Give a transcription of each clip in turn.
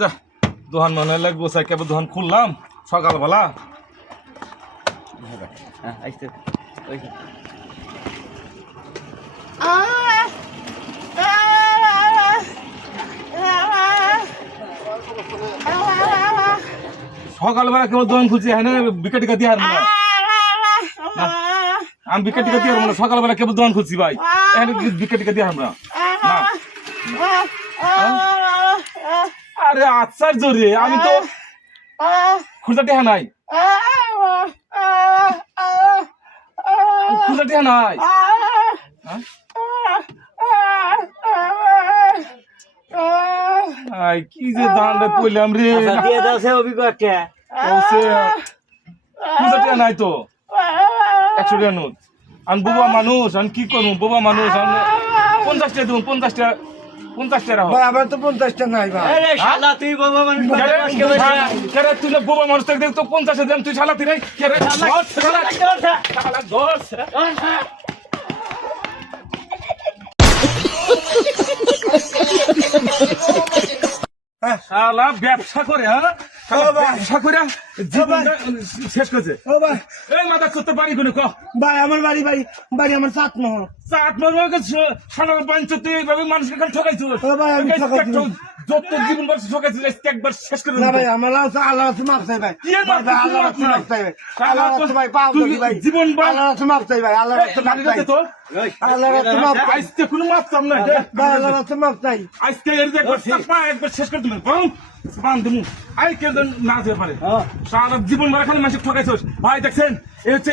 যা দোকান মনে হলে গোছাই কেবল দোকান খুললাম সকালবেলা। সকালবেলা কেবল দোকান খুলছি হ্যাঁ বিকেট টিকা দিয়ে হারবো না, আমি বিকেট টিকা দিয়ে হারবো না। সকালবেলা কেবল দোকান খুলছি ভাই, এখানে বিকেট টিকা দিয়ে হারবো না। আরে আচ্ছার জোরে আমি তো খুঁজা টিহা নাই, খুঁজা টিহা নাই। কি যে দাঁড়ে পড়লাম রে, খুঁজা টিহা নাই তো 100 টাকা নোট। আমি বোবা মানুষ, আমি কি করবো বোবা মানুষ। আমি 50 টাকা দেবো, 50 টাকা 50 টাকা ভাই আমার তো 50 টাকা নাই ভাই। তুই বোবা মানুষ দেখ তো 50 টাকা দেন, তুই শালা তুই নাই শালা ব্যবসা করে, হ্যাঁ ব্যবসা করে জীবনটা শেষ করছে। ও ভাই এই মাথা করতে পারি কোন ভাই আমার বাড়ি আমার 7 নহর। চাট মারবো সারা বাঞ্চতে এইভাবে মানুষকে খালি ঠকাইছো। ও ভাই আমি ঠকাইছি না। যত জীবন বর্ষ ঠকাইছো একবার শেষ করে না ভাই আমার আল্লাহ আছে মাফ চাই ভাই। কি এর মাফ চাই? আল্লাহ আছে মাফ চাই ভাই। আল্লাহ আছে ভাই পাও ধরি ভাই। জীবন আল্লাহ আছে মাফ চাই ভাই। আল্লাহ আছে মাফ চাই তো আল্লাহ আছে মাফ চাই আজকে কোনো মাপ চাম না ভাই। আল্লাহ আছে মাফ চাই আজকে এর যে একবার শেষ করে দিবেন বরং বান্ধবু আই কে না যেতে পারে সারা জীবন মারা খালি মানুষ ঠকাইছোস ভাই। দেখছেন এই হচ্ছে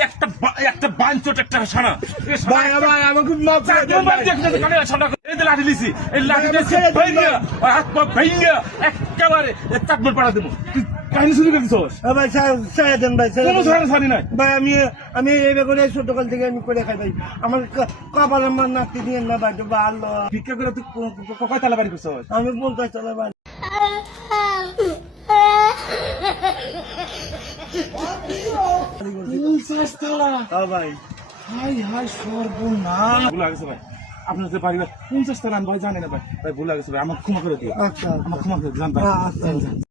একটা বাঞ্চট একটা সারা ভাই ভাই আমাকে মাফ করে দেন ভাই। এই যে লাঠি দিছি, এই লাঠি দিয়েছি হাত পা ভেঙে একেবারে চাকমর পাড়া দেবো। তুই কাহিনী শুরু করে দিছোস, ও ভাই ছেড়ে দেন ভাই। কোনো ছাড়া ছাড়ি নাই ভাই আমি এইভাবে করে ছোটকাল থেকে আমি করে খাই ভাই। আমার কপাল আমার নাতি দিয়ে না ভাই। আল্লাহ ভিক্ষা করে তুই কয় তালা বাড়ি করছোস? আমি 50 টাকা ভাই। ভাই হাই হাই সর্বনাশ, ভুল লাগছে ভাই। আপনার যে বাড়ি 50 তালা আমি ভাই জানি না ভাই, ভাই ভুল লাগছে ভাই, আমার ক্ষমা করে দিও, আচ্ছা আমার ক্ষমা করে দিও, জান ভাই। আচ্ছা